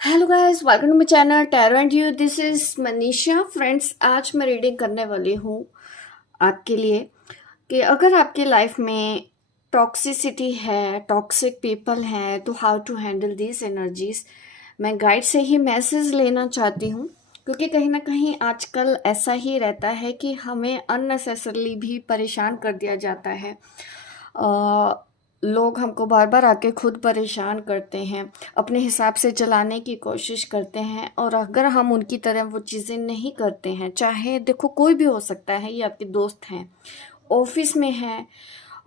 Hello guys, welcome to my channel tarot and you. This is Manisha. Friends, आज मैं reading करने वाली हूँ आपके लिए कि अगर आपकी लाइफ में टॉक्सिसिटी है, टॉक्सिक पीपल हैं, तो how to handle these energies. मैं गाइड से ही मैसेज लेना चाहती हूँ, क्योंकि कहीं ना कहीं आजकल ऐसा ही रहता है कि हमें अननेसेसरली भी परेशान कर दिया जाता है। लोग हमको बार बार आके खुद परेशान करते हैं, अपने हिसाब से चलाने की कोशिश करते हैं, और अगर हम उनकी तरह वो चीज़ें नहीं करते हैं, चाहे देखो कोई भी हो सकता है, ये आपके दोस्त हैं, ऑफिस में हैं,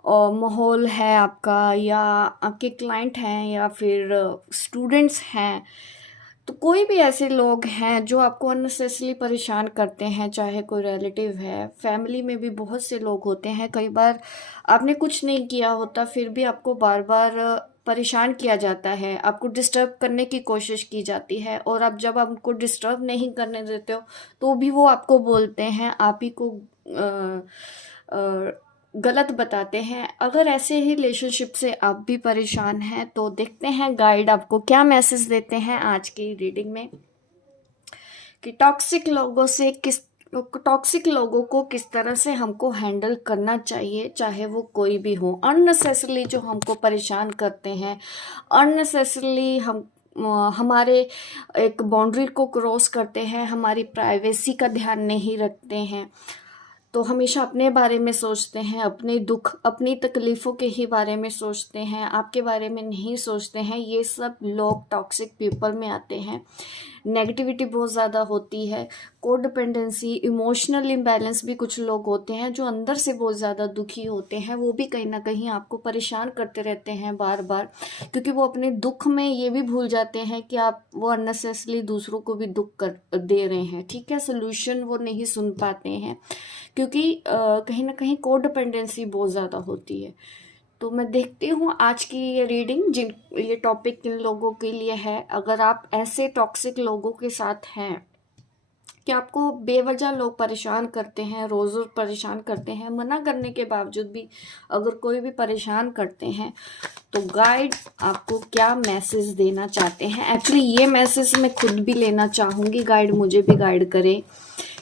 और माहौल है आपका, या आपके क्लाइंट हैं, या फिर स्टूडेंट्स हैं, तो कोई भी ऐसे लोग हैं जो आपको अननेसेसरली परेशान करते हैं, चाहे कोई रिलेटिव है, फैमिली में भी बहुत से लोग होते हैं। कई बार आपने कुछ नहीं किया होता, फिर भी आपको बार बार परेशान किया जाता है, आपको डिस्टर्ब करने की कोशिश की जाती है, और आप जब आप उनको डिस्टर्ब नहीं करने देते हो तो भी वो आपको बोलते हैं, आप ही को गलत बताते हैं। अगर ऐसे ही रिलेशनशिप से आप भी परेशान हैं, तो देखते हैं गाइड आपको क्या मैसेज देते हैं आज की रीडिंग में, कि टॉक्सिक लोगों को किस तरह से हमको हैंडल करना चाहिए, चाहे वो कोई भी हो। अननेसेसरली जो हमको परेशान करते हैं, अननेसेसरली हमारे एक बाउंड्री को क्रॉस करते हैं, हमारी प्राइवेसी का ध्यान नहीं रखते हैं, तो हमेशा अपने बारे में सोचते हैं, अपने दुख अपनी तकलीफ़ों के ही बारे में सोचते हैं, आपके बारे में नहीं सोचते हैं। ये सब लोग टॉक्सिक पीपल में आते हैं। नेगेटिविटी बहुत ज़्यादा होती है, कोड डिपेंडेंसी, इमोशनल इम्बैलेंस भी कुछ लोग होते हैं जो अंदर से बहुत ज़्यादा दुखी होते हैं, वो भी कहीं ना कहीं आपको परेशान करते रहते हैं बार बार, क्योंकि वो अपने दुख में ये भी भूल जाते हैं कि आप वो अननेसेसरली दूसरों को भी दुख कर दे रहे हैं। ठीक है, सोल्यूशन वो नहीं सुन पाते हैं, क्योंकि कहीं ना कहीं कोड डिपेंडेंसी बहुत ज़्यादा होती है। तो मैं देखती हूँ आज की ये रीडिंग, जिन ये टॉपिक किन लोगों के लिए है। अगर आप ऐसे टॉक्सिक लोगों के साथ हैं कि आपको बेवजह लोग परेशान करते हैं, रोज़ रोज़ परेशान करते हैं, मना करने के बावजूद भी अगर कोई भी परेशान करते हैं, तो गाइड आपको क्या मैसेज देना चाहते हैं। एक्चुअली ये मैसेज मैं खुद भी लेना चाहूँगी, गाइड मुझे भी गाइड करें,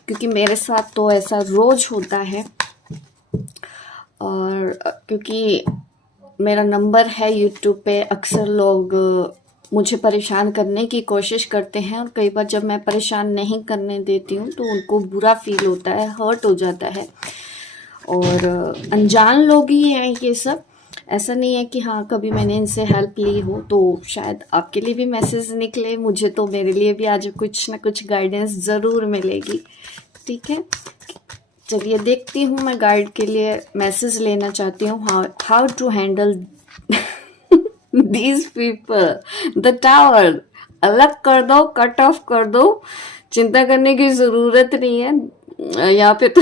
क्योंकि मेरे साथ तो ऐसा रोज़ होता है। और क्योंकि मेरा नंबर है यूट्यूब पे, अक्सर लोग मुझे परेशान करने की कोशिश करते हैं, और कई बार जब मैं परेशान नहीं करने देती हूँ तो उनको बुरा फील होता है, हर्ट हो जाता है। और अनजान लोग ही हैं ये सब, ऐसा नहीं है कि हाँ कभी मैंने इनसे हेल्प ली हो। तो शायद आपके लिए भी मैसेज निकले, मुझे तो मेरे लिए भी आज कुछ ना कुछ गाइडेंस ज़रूर मिलेगी। ठीक है, चलिए देखती हूँ। मैं गाइड के लिए मैसेज लेना चाहती हूँ, how to handle these people. The tower अलग कर दो, कट ऑफ कर दो, चिंता करने की ज़रूरत नहीं है। यहाँ पे तो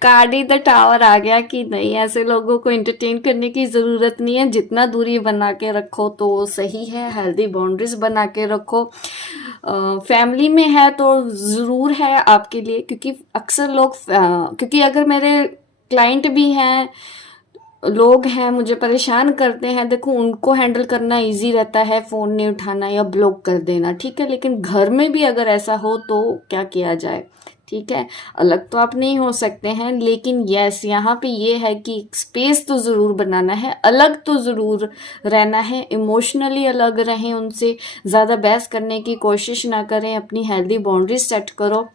कार्ड ही द टावर आ गया कि नहीं, ऐसे लोगों को एंटरटेन करने की ज़रूरत नहीं है। जितना दूरी बना के रखो तो सही है, हेल्दी बाउंड्रीज बना के रखो। फैमिली में है तो ज़रूर है आपके लिए, क्योंकि अक्सर लोग क्योंकि अगर मेरे क्लाइंट भी हैं, लोग हैं मुझे परेशान करते हैं, देखो उनको हैंडल करना इजी रहता है, फ़ोन नहीं उठाना या ब्लॉक कर देना। ठीक है, लेकिन घर में भी अगर ऐसा हो तो क्या किया जाए। ठीक है, अलग तो आप नहीं हो सकते हैं, लेकिन यस यहाँ पे ये है कि स्पेस तो ज़रूर बनाना है, अलग तो ज़रूर रहना है, इमोशनली अलग रहें उनसे, ज़्यादा बहस करने की कोशिश ना करें, अपनी हेल्दी बाउंड्रीज सेट करो।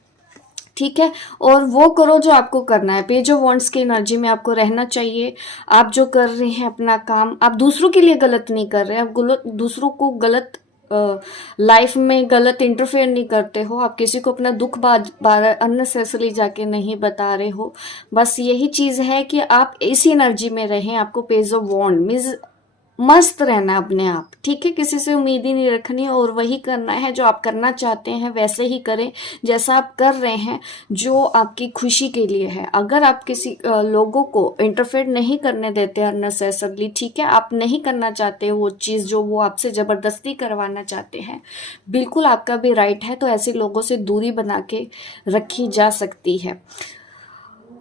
ठीक है, और वो करो जो आपको करना है, पेज ऑफ वॉन्ड्स की एनर्जी में आपको रहना चाहिए। आप जो कर रहे हैं अपना काम, आप दूसरों के लिए गलत नहीं कर रहे, आप दूसरों को गलत लाइफ में गलत इंटरफेयर नहीं करते हो, आप किसी को अपना दुख बार अननेसेसरली जाके नहीं बता रहे हो। बस यही चीज़ है कि आप इसी एनर्जी में रहें। आपको पेज ऑफ वॉन्ड मीन्स मस्त रहना अपने आप। ठीक है, किसी से उम्मीद ही नहीं रखनी, और वही करना है जो आप करना चाहते हैं, वैसे ही करें जैसा आप कर रहे हैं, जो आपकी खुशी के लिए है। अगर आप किसी लोगों को इंटरफेयर नहीं करने देते अननेसेसरली, ठीक है, आप नहीं करना चाहते वो चीज़ जो वो आपसे ज़बरदस्ती करवाना चाहते हैं, बिल्कुल आपका भी राइट है, तो ऐसे लोगों से दूरी बना के रखी जा सकती है।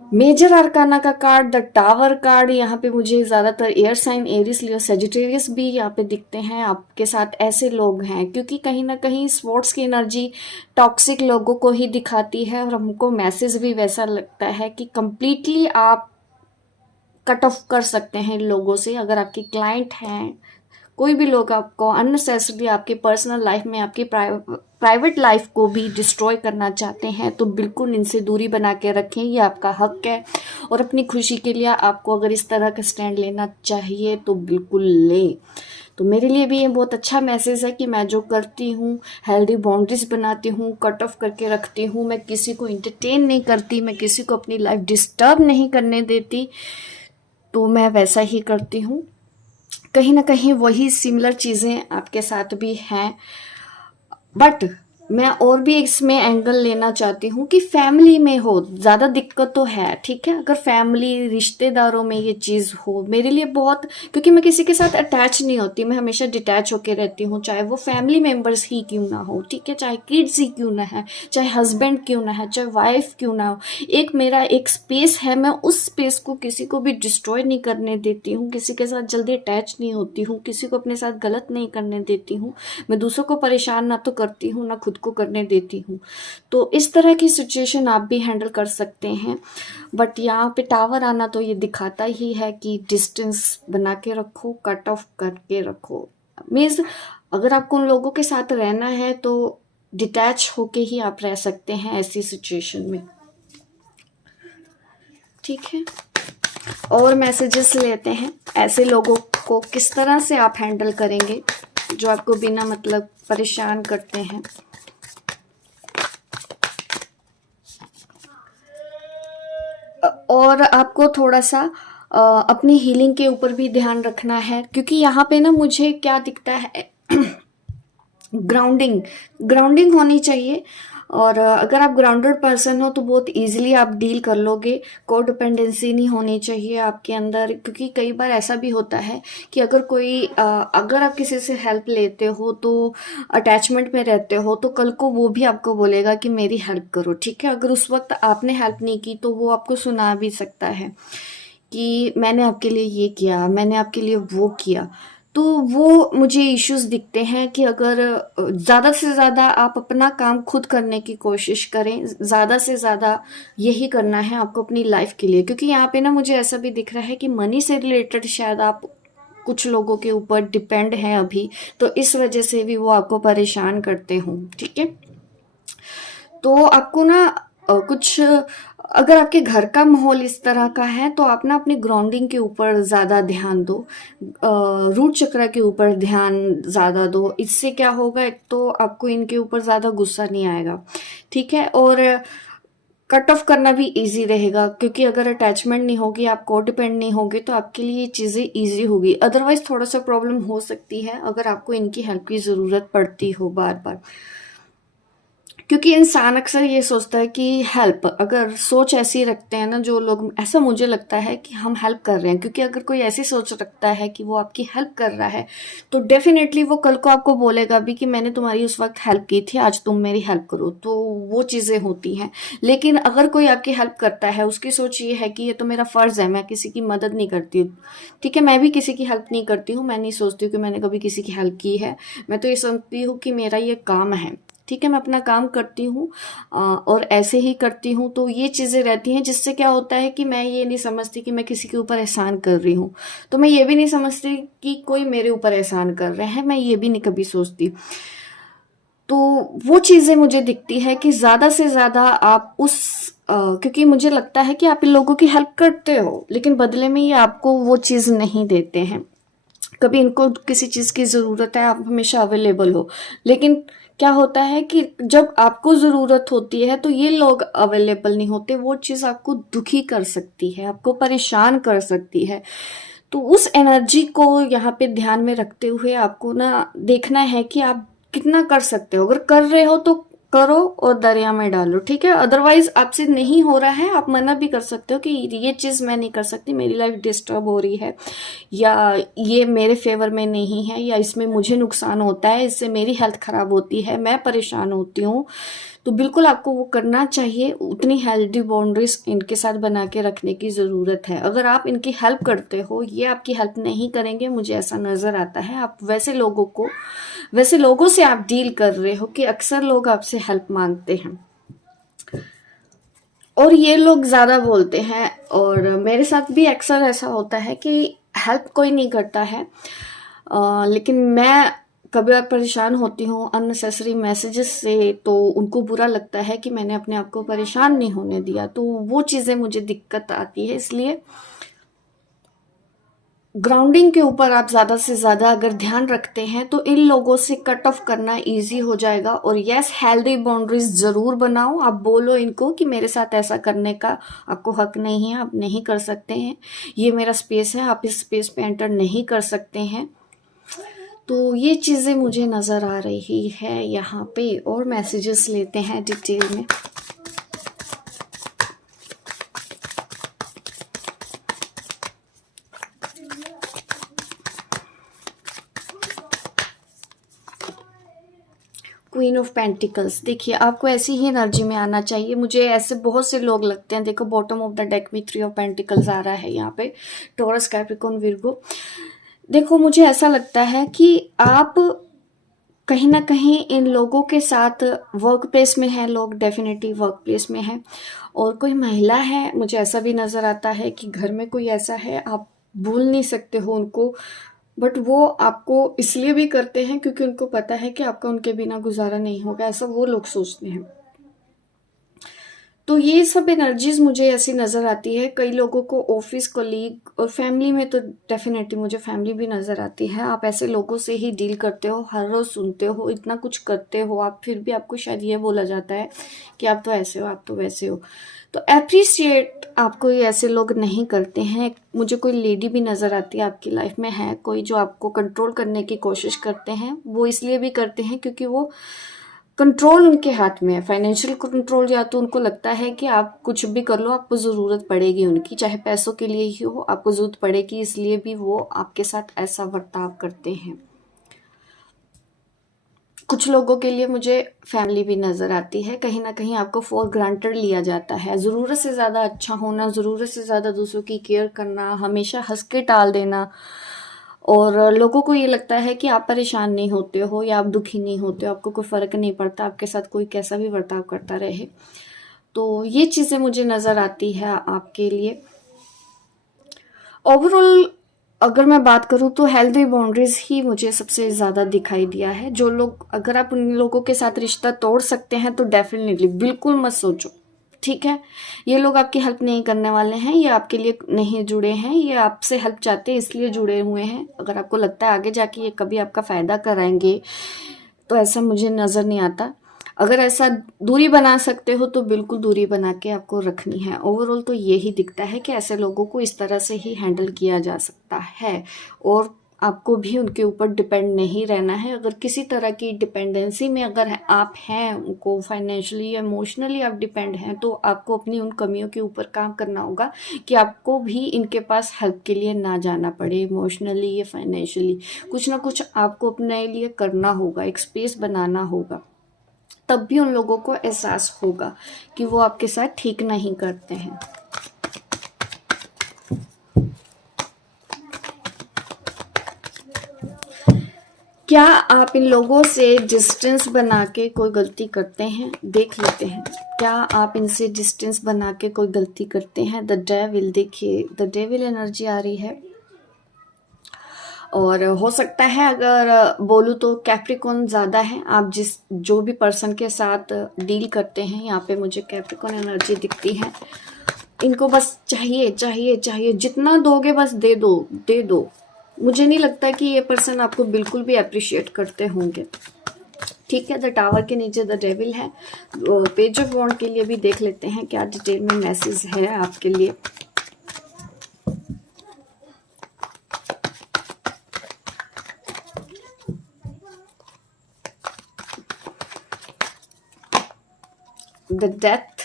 मेजर आर्काना का कार्ड द टावर कार्ड, यहाँ पे मुझे ज़्यादातर air sign Aries Leo Sagittarius भी यहाँ पे दिखते हैं। आपके साथ ऐसे लोग हैं, क्योंकि कहीं ना कहीं स्पोर्ट्स की एनर्जी टॉक्सिक लोगों को ही दिखाती है, और हमको मैसेज भी वैसा लगता है कि कंप्लीटली आप कट ऑफ कर सकते हैं इन लोगों से। अगर आपके क्लाइंट हैं, कोई भी लोग आपको अननेसेसरली आपके पर्सनल लाइफ में, आपकी प्राइवेट लाइफ को भी डिस्ट्रॉय करना चाहते हैं, तो बिल्कुल इनसे दूरी बना के रखें, ये आपका हक है। और अपनी खुशी के लिए आपको अगर इस तरह का स्टैंड लेना चाहिए तो बिल्कुल ले। तो मेरे लिए भी ये बहुत अच्छा मैसेज है कि मैं जो करती हूँ, हेल्दी बाउंड्रीज बनाती हूँ, कट ऑफ करके रखती हूँ, मैं किसी को इंटरटेन नहीं करती, मैं किसी को अपनी लाइफ डिस्टर्ब नहीं करने देती, तो मैं वैसा ही करती हूँ। कहीं ना कहीं वही सिमिलर चीज़ें आपके साथ भी हैं, बट मैं और भी इसमें एंगल लेना चाहती हूँ कि फैमिली में हो ज़्यादा दिक्कत तो है, ठीक है। अगर फैमिली रिश्तेदारों में ये चीज़ हो, मेरे लिए बहुत, क्योंकि मैं किसी के साथ अटैच नहीं होती, मैं हमेशा डिटैच होकर रहती हूँ, चाहे वो फैमिली मेम्बर्स ही क्यों ना हो, ठीक है, चाहे किड्स ही क्यों ना है, चाहे हस्बैंड क्यों ना है, चाहे वाइफ क्यों ना हो। एक मेरा एक स्पेस है, मैं उस स्पेस को किसी को भी डिस्ट्रॉय नहीं करने देती हूँ, किसी के साथ जल्दी अटैच नहीं होती हूँ, किसी को अपने साथ गलत नहीं करने देती हूँ। मैं दूसरों को परेशान ना तो करती हूँ, ना खुद को करने देती हूँ। तो इस तरह की सिचुएशन आप भी हैंडल कर सकते हैं। बट यहाँ पे टावर आना तो ये दिखाता ही है कि डिस्टेंस बना के रखो, कट ऑफ करके रखो। मीन्स अगर आपको उन लोगों के साथ रहना है तो डिटैच होके ही आप रह सकते हैं ऐसी सिचुएशन में, ठीक है। और मैसेजेस लेते हैं, ऐसे लोगों को किस तरह से आप हैंडल करेंगे जो आपको बिना मतलब परेशान करते हैं। और आपको थोड़ा सा अपनी हीलिंग के ऊपर भी ध्यान रखना है, क्योंकि यहाँ पे ना मुझे क्या दिखता है ग्राउंडिंग ग्राउंडिंग होनी चाहिए। और अगर आप ग्राउंडेड पर्सन हो तो बहुत इजीली आप डील कर लोगे। को डिपेंडेंसी नहीं होनी चाहिए आपके अंदर, क्योंकि कई बार ऐसा भी होता है कि अगर आप किसी से हेल्प लेते हो तो अटैचमेंट में रहते हो, तो कल को वो भी आपको बोलेगा कि मेरी हेल्प करो, ठीक है। अगर उस वक्त आपने हेल्प नहीं की तो वो आपको सुना भी सकता है कि मैंने आपके लिए ये किया, मैंने आपके लिए वो किया। तो वो मुझे इश्यूज दिखते हैं कि अगर ज़्यादा से ज़्यादा आप अपना काम खुद करने की कोशिश करें, ज़्यादा से ज़्यादा यही करना है आपको अपनी लाइफ के लिए। क्योंकि यहाँ पे ना मुझे ऐसा भी दिख रहा है कि मनी से रिलेटेड शायद आप कुछ लोगों के ऊपर डिपेंड हैं अभी, तो इस वजह से भी वो आपको परेशान करते हों, ठीक है। तो आपको ना कुछ, अगर आपके घर का माहौल इस तरह का है तो आप ना अपनी ग्राउंडिंग के ऊपर ज़्यादा ध्यान दो, रूट चक्र के ऊपर ध्यान ज़्यादा दो। इससे क्या होगा, एक तो आपको इनके ऊपर ज़्यादा गुस्सा नहीं आएगा, ठीक है। और कट ऑफ करना भी इजी रहेगा, क्योंकि अगर अटैचमेंट नहीं होगी, आप को डिपेंड नहीं होगे, तो आपके लिए ये चीज़ें इजी होगी। अदरवाइज थोड़ा सा प्रॉब्लम हो सकती है अगर आपको इनकी हेल्प की ज़रूरत पड़ती हो बार बार। क्योंकि इंसान अक्सर ये सोचता है कि हेल्प, अगर सोच ऐसी रखते हैं ना जो लोग, ऐसा मुझे लगता है कि हम हेल्प कर रहे हैं, क्योंकि अगर कोई ऐसी सोच रखता है कि वो आपकी हेल्प कर रहा है तो डेफिनेटली वो कल को आपको बोलेगा भी कि मैंने तुम्हारी उस वक्त हेल्प की थी, आज तुम मेरी हेल्प करो। तो वो चीज़ें होती हैं। लेकिन अगर कोई आपकी हेल्प करता है, उसकी सोच ये है कि ये तो मेरा फ़र्ज़ है, मैं किसी की मदद नहीं करती हूँ, ठीक है, मैं भी किसी की हेल्प नहीं करती हूँ, मैं नहीं सोचती हूँ कि मैंने कभी किसी की हेल्प की है, मैं तो ये समझती हूँ कि मेरा ये काम है, ठीक है, मैं अपना काम करती हूँ और ऐसे ही करती हूँ। तो ये चीज़ें रहती हैं, जिससे क्या होता है कि मैं ये नहीं समझती कि मैं किसी के ऊपर एहसान कर रही हूँ, तो मैं ये भी नहीं समझती कि कोई मेरे ऊपर एहसान कर रहे हैं, मैं ये भी नहीं कभी सोचती। तो वो चीज़ें मुझे दिखती है कि ज़्यादा से ज़्यादा आप क्योंकि मुझे लगता है कि आप इन लोगों की हेल्प करते हो, लेकिन बदले में ये आपको वो चीज़ नहीं देते हैं। कभी इनको किसी चीज़ की ज़रूरत है, आप हमेशा अवेलेबल हो, लेकिन क्या होता है कि जब आपको ज़रूरत होती है तो ये लोग अवेलेबल नहीं होते। वो चीज़ आपको दुखी कर सकती है, आपको परेशान कर सकती है। तो उस एनर्जी को यहाँ पे ध्यान में रखते हुए आपको ना देखना है कि आप कितना कर सकते हो। अगर कर रहे हो तो करो और दरिया में डालो, ठीक है। अदरवाइज आपसे नहीं हो रहा है, आप मना भी कर सकते हो कि ये चीज़ मैं नहीं कर सकती, मेरी लाइफ डिस्टर्ब हो रही है, या ये मेरे फेवर में नहीं है, या इसमें मुझे नुकसान होता है, इससे मेरी हेल्थ खराब होती है, मैं परेशान होती हूँ। तो बिल्कुल आपको वो करना चाहिए। उतनी हेल्दी बाउंड्रीज इनके साथ बना के रखने की ज़रूरत है। अगर आप इनकी हेल्प करते हो, ये आपकी हेल्प नहीं करेंगे, मुझे ऐसा नज़र आता है। आप वैसे लोगों से आप डील कर रहे हो कि अक्सर लोग आपसे हेल्प मांगते हैं और ये लोग ज़्यादा बोलते हैं। और मेरे साथ भी अक्सर ऐसा होता है कि हेल्प कोई नहीं करता है, लेकिन मैं कभी बार परेशान होती हूँ अननेसेसरी मैसेजेस से, तो उनको बुरा लगता है कि मैंने अपने आप को परेशान नहीं होने दिया, तो वो चीज़ें मुझे दिक्कत आती है। इसलिए ग्राउंडिंग के ऊपर आप ज़्यादा से ज़्यादा अगर ध्यान रखते हैं तो इन लोगों से कट ऑफ करना इजी हो जाएगा। और यस, हेल्दी बाउंड्रीज ज़रूर बनाओ। आप बोलो इनको कि मेरे साथ ऐसा करने का आपको हक नहीं है, आप नहीं कर सकते हैं, ये मेरा स्पेस है, आप इस स्पेस पे एंटर नहीं कर सकते हैं। तो ये चीज़ें मुझे नज़र आ रही है यहाँ पे। और मैसेजेस लेते हैं डिटेल में। क्वीन ऑफ पेंटिकल्स, देखिए आपको ऐसी ही एनर्जी में आना चाहिए। मुझे ऐसे बहुत से लोग लगते हैं। देखो बॉटम ऑफ द डेक में 3 ऑफ पेंटिकल्स आ रहा है यहाँ पे, टॉरस, कैप्रिकॉर्न, विर्गो। देखो मुझे ऐसा लगता है कि आप कहीं ना कहीं इन लोगों के साथ वर्क प्लेस में है, लोग डेफिनेटली वर्क प्लेस में है। और कोई महिला है, मुझे ऐसा भी नज़र आता है कि घर में कोई ऐसा है, आप भूल नहीं सकते हो उनको, बट वो आपको इसलिए भी करते हैं क्योंकि उनको पता है कि आपका उनके बिना गुजारा नहीं होगा, ऐसा वो लोग सोचते हैं। तो ये सब एनर्जीज मुझे ऐसी नज़र आती है। कई लोगों को ऑफिस कोलीग और फैमिली में, तो डेफिनेटली मुझे फैमिली भी नज़र आती है। आप ऐसे लोगों से ही डील करते हो, हर रोज़ सुनते हो, इतना कुछ करते हो आप, फिर भी आपको शायद ये बोला जाता है कि आप तो ऐसे हो, आप तो वैसे हो। तो अप्रिशिएट आपको ये ऐसे लोग नहीं करते हैं। मुझे कोई लेडी भी नज़र आती है आपकी लाइफ में, है कोई जो आपको कंट्रोल करने की कोशिश करते हैं। वो इसलिए भी करते हैं क्योंकि वो कंट्रोल उनके हाथ में है, फाइनेंशियल कंट्रोल। या तो उनको लगता है कि आप कुछ भी कर लो, आपको ज़रूरत पड़ेगी उनकी, चाहे पैसों के लिए ही हो, आपको ज़रूरत पड़ेगी, इसलिए भी वो आपके साथ ऐसा बर्ताव करते हैं। कुछ लोगों के लिए मुझे फैमिली भी नज़र आती है। कहीं ना कहीं आपको फॉर ग्रांटेड लिया जाता है। ज़रूरत से ज़्यादा अच्छा होना, ज़रूरत से ज़्यादा दूसरों की केयर करना, हमेशा हंस के टाल देना। और लोगों को ये लगता है कि आप परेशान नहीं होते हो या आप दुखी नहीं होते हो, आपको कोई फ़र्क नहीं पड़ता आपके साथ कोई कैसा भी बर्ताव करता रहे। तो ये चीज़ें मुझे नज़र आती है आपके लिए। ओवरऑल अगर मैं बात करूँ तो हेल्दी बाउंड्रीज ही मुझे सबसे ज़्यादा दिखाई दिया है। जो लोग, अगर आप उन लोगों के साथ रिश्ता तोड़ सकते हैं तो डेफिनेटली बिल्कुल मत सोचो, ठीक है। ये लोग आपकी हेल्प नहीं करने वाले हैं, ये आपके लिए नहीं जुड़े हैं, ये आपसे हेल्प चाहते हैं इसलिए जुड़े हुए हैं। अगर आपको लगता है आगे जाके ये कभी आपका फ़ायदा कराएंगे तो ऐसा मुझे नज़र नहीं आता। अगर ऐसा दूरी बना सकते हो तो बिल्कुल दूरी बना के आपको रखनी है। ओवरऑल तो यही दिखता है कि ऐसे लोगों को इस तरह से ही हैंडल किया जा सकता है और आपको भी उनके ऊपर डिपेंड नहीं रहना है। अगर किसी तरह की डिपेंडेंसी में अगर आप हैं, उनको फाइनेंशियली या इमोशनली आप डिपेंड हैं, तो आपको अपनी उन कमियों के ऊपर काम करना होगा कि आपको भी इनके पास हेल्प के लिए ना जाना पड़े। इमोशनली या फाइनेंशियली कुछ ना कुछ आपको अपने लिए करना होगा, एक स्पेस बनाना होगा, तब भी उन लोगों को एहसास होगा कि वो आपके साथ ठीक नहीं करते हैं। क्या आप इन लोगों से डिस्टेंस बना के कोई गलती करते हैं? देख लेते हैं, क्या आप इनसे डिस्टेंस बना के कोई गलती करते हैं? द डेविल, देखिए द डेविल एनर्जी आ रही है। और हो सकता है, अगर बोलूँ तो कैप्रिकॉर्न ज़्यादा है। आप जो भी पर्सन के साथ डील करते हैं, यहाँ पे मुझे कैप्रिकॉर्न एनर्जी दिखती है। इनको बस चाहिए चाहिए चाहिए, जितना दोगे बस दे दो दे दो। मुझे नहीं लगता कि ये पर्सन आपको बिल्कुल भी अप्रिशिएट करते होंगे, ठीक है। द टावर के नीचे द डेविल है। पेज ऑफ वॉन्ड के लिए भी देख लेते हैं क्या डिटेल में मैसेज है आपके लिए। द डेथ,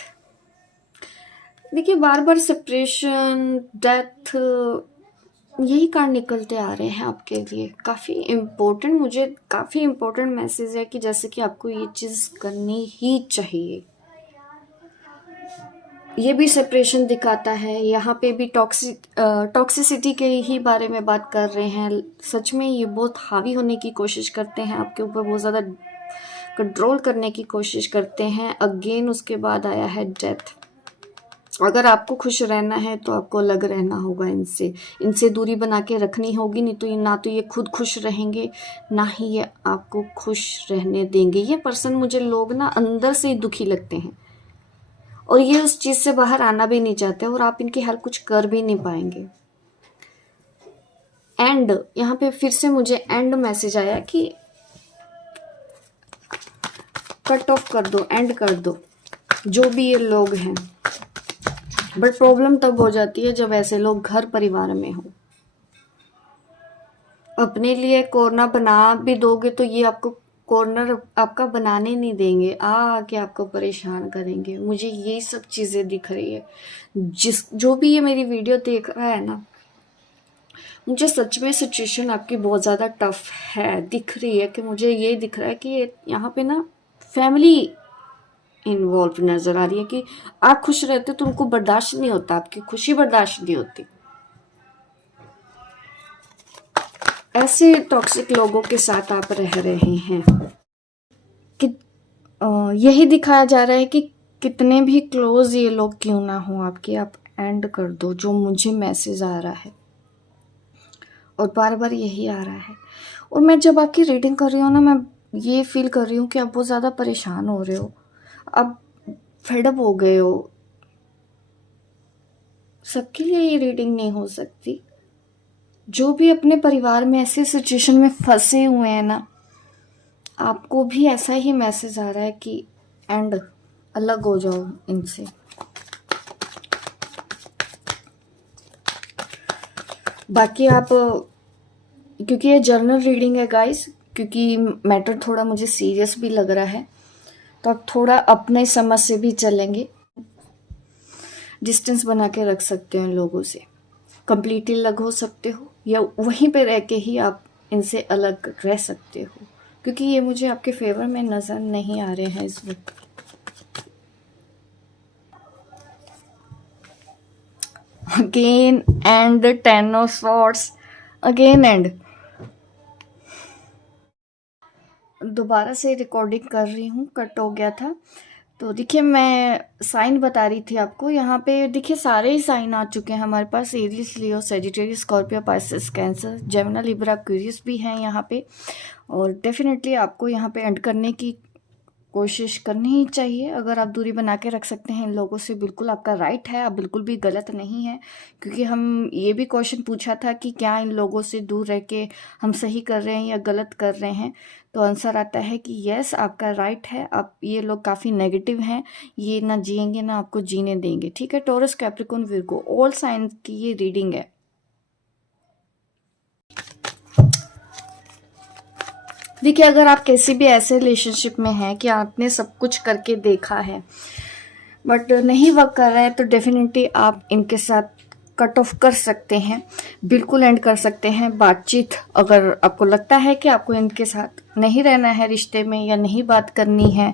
देखिए बार बार सेपरेशन, डेथ, यही कार्ड निकलते आ रहे हैं आपके लिए। काफ़ी इम्पोर्टेंट, मुझे काफ़ी इम्पोर्टेंट मैसेज है कि जैसे कि आपको ये चीज़ करनी ही चाहिए। ये भी सेपरेशन दिखाता है, यहाँ पे भी टॉक्सिसिटी के ही बारे में बात कर रहे हैं। सच में ये बहुत हावी होने की कोशिश करते हैं आपके ऊपर, बहुत ज़्यादा कंट्रोल करने की कोशिश करते हैं। अगेन उसके बाद आया है डेथ। अगर आपको खुश रहना है तो आपको अलग रहना होगा इनसे दूरी बना के रखनी होगी, नहीं तो ना तो ये खुद खुश रहेंगे, ना ही ये आपको खुश रहने देंगे। ये पर्सन, मुझे लोग ना अंदर से ही दुखी लगते हैं और ये उस चीज़ से बाहर आना भी नहीं चाहते और आप इनकी हेल्प कुछ कर भी नहीं पाएंगे। एंड यहाँ पे फिर से मुझे एंड मैसेज आया कि कट ऑफ कर दो, एंड कर दो जो भी ये लोग हैं। बट प्रॉब्लम तब हो जाती है जब ऐसे लोग घर परिवार में हो। अपने लिए कॉर्नर बना भी दोगे तो ये आपको कॉर्नर आपका बनाने नहीं देंगे, आके आपको परेशान करेंगे। मुझे ये सब चीज़ें दिख रही है। जो भी ये मेरी वीडियो देख रहा है ना, मुझे सच में सिचुएशन आपकी बहुत ज़्यादा टफ है दिख रही है। कि मुझे ये दिख रहा है कि यहाँ पे ना फैमिली इन्वॉल्व नज़र आ रही है कि आप खुश रहते तो उनको बर्दाश्त नहीं होता, आपकी खुशी बर्दाश्त नहीं होती। ऐसे टॉक्सिक लोगों के साथ आप रह रहे हैं कि यही दिखाया जा रहा है कि कितने भी क्लोज ये लोग क्यों ना हो आपके, आप एंड कर दो जो मुझे मैसेज आ रहा है। और बार बार यही आ रहा है। और मैं जब आपकी रीडिंग कर रही हूँ ना, मैं ये फील कर रही हूँ कि आप बहुत ज़्यादा परेशान हो रहे हो, आप फेडअप हो गए हो। सबके लिए ये रीडिंग नहीं हो सकती। जो भी अपने परिवार में ऐसे सिचुएशन में फंसे हुए हैं ना, आपको भी ऐसा ही मैसेज आ रहा है कि एंड, अलग हो जाओ इनसे। बाकी आप, क्योंकि ये जर्नल रीडिंग है गाइस, क्योंकि मैटर थोड़ा मुझे सीरियस भी लग रहा है, तो आप थोड़ा अपने समझ से भी चलेंगे। डिस्टेंस बना के रख सकते हो इन लोगों से, कंप्लीटली अलग हो सकते हो, या वहीं पे रह के ही आप इनसे अलग रह सकते हो, क्योंकि ये मुझे आपके फेवर में नज़र नहीं आ रहे हैं इस वक्त। Again and, 10 of swords, again and. दोबारा से रिकॉर्डिंग कर रही हूँ, कट हो गया था। तो देखिए, मैं साइन बता रही थी आपको। यहाँ पे देखिए सारे ही साइन आ चुके हैं हमारे पास। Aries, Leo, Sagittarius, Scorpio, Pisces, Cancer, Gemini, Libra, Aquarius भी हैं यहाँ पे। और डेफिनेटली आपको यहाँ पे एंड करने की कोशिश करनी ही चाहिए। अगर आप दूरी बना के रख सकते हैं इन लोगों से, बिल्कुल आपका राइट है, आप बिल्कुल भी गलत नहीं है। क्योंकि हम ये भी क्वेश्चन पूछा था कि क्या इन लोगों से दूर रह के हम सही कर रहे हैं या गलत कर रहे हैं, तो आंसर आता है कि यस, आपका राइट है। आप, ये लोग काफ़ी नेगेटिव हैं, ये ना जिएंगे ना आपको जीने देंगे। ठीक है, Taurus, Capricorn, Virgo, all sign की ये रीडिंग है। देखिए, अगर आप किसी भी ऐसे रिलेशनशिप में हैं कि आपने सब कुछ करके देखा है बट नहीं वर्क कर रहा है, तो डेफिनेटली आप इनके साथ कट ऑफ कर सकते हैं, बिल्कुल एंड कर सकते हैं बातचीत। अगर आपको लगता है कि आपको इनके साथ नहीं रहना है रिश्ते में, या नहीं बात करनी है,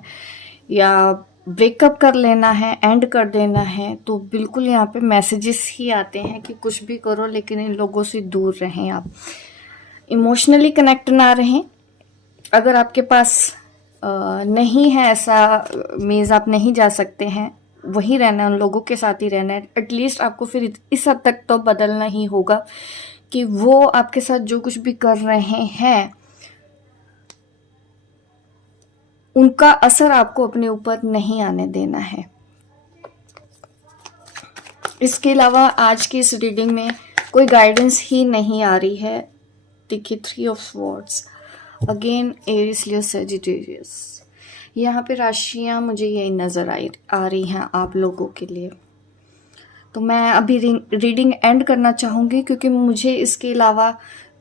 या ब्रेकअप कर लेना है, एंड कर देना है, तो बिल्कुल यहाँ पे मैसेजेस ही आते हैं कि कुछ भी करो लेकिन इन लोगों से दूर रहें। आप इमोशनली कनेक्ट ना रहें। अगर आपके पास नहीं है ऐसा मीन्स आप नहीं जा सकते हैं, वहीं रहना है, उन लोगों के साथ ही रहना है। एटलीस्ट आपको फिर इस हद तक तो बदलना ही होगा कि वो आपके साथ जो कुछ भी कर रहे हैं उनका असर आपको अपने ऊपर नहीं आने देना है। इसके अलावा आज की इस रीडिंग में कोई गाइडेंस ही नहीं आ रही है। देखिए, 3 of swords, again Aries, Leo, Sagittarius. यहाँ पे राशियाँ मुझे यही नज़र आ रही हैं आप लोगों के लिए। तो मैं अभी रीडिंग एंड करना चाहूँगी, क्योंकि मुझे इसके अलावा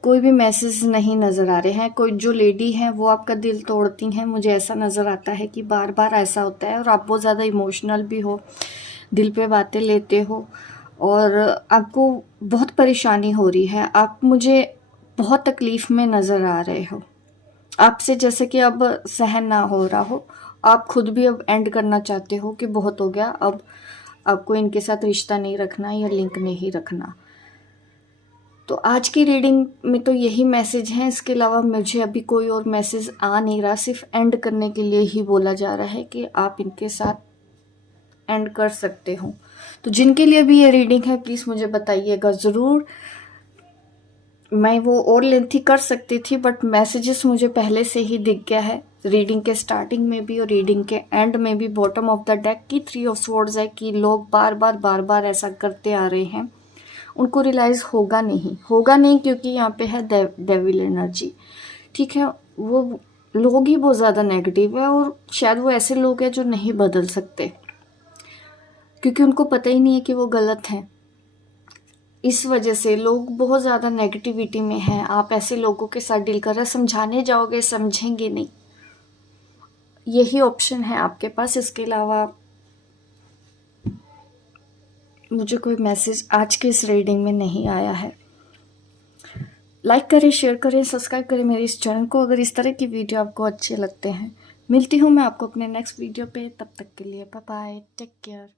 कोई भी मैसेज नहीं नज़र आ रहे हैं। कोई जो लेडी हैं वो आपका दिल तोड़ती हैं, मुझे ऐसा नज़र आता है कि बार बार ऐसा होता है। और आप बहुत ज़्यादा इमोशनल भी हो, दिल पे बातें लेते हो, और आपको बहुत परेशानी हो रही है, आप मुझे बहुत तकलीफ़ में नज़र आ रहे हो। आपसे जैसे कि अब सहन ना हो रहा हो, आप खुद भी अब एंड करना चाहते हो कि बहुत हो गया, अब आपको इनके साथ रिश्ता नहीं रखना या लिंक नहीं रखना। तो आज की रीडिंग में तो यही मैसेज है, इसके अलावा मुझे अभी कोई और मैसेज आ नहीं रहा, सिर्फ एंड करने के लिए ही बोला जा रहा है कि आप इनके साथ एंड कर सकते हो। तो जिनके लिए भी ये रीडिंग है प्लीज़ मुझे बताइएगा ज़रूर। मैं वो और लेंथी कर सकती थी बट मैसेजेस मुझे पहले से ही दिख गया है, रीडिंग के स्टार्टिंग में भी और रीडिंग के एंड में भी। बॉटम ऑफ द डेक की 3 ऑफ स्वॉर्ड्स है कि लोग बार बार ऐसा करते आ रहे हैं, उनको रियलाइज़ होगा नहीं क्योंकि यहाँ पे है डेविल एनर्जी। ठीक है, वो लोग ही बहुत ज़्यादा नेगेटिव है और शायद वो ऐसे लोग हैं जो नहीं बदल सकते क्योंकि उनको पता ही नहीं है कि वो गलत हैं। इस वजह से लोग बहुत ज़्यादा नेगेटिविटी में हैं। आप ऐसे लोगों के साथ डील कर रहे हैं, समझाने जाओगे समझेंगे नहीं, यही ऑप्शन है आपके पास। इसके अलावा मुझे कोई मैसेज आज के इस रीडिंग में नहीं आया है। लाइक करें, शेयर करें, सब्सक्राइब करें मेरे इस चैनल को अगर इस तरह की वीडियो आपको अच्छे लगते हैं। मिलती हूँ मैं आपको अपने नेक्स्ट वीडियो पे, तब तक के लिए बाय बाय, टेक केयर।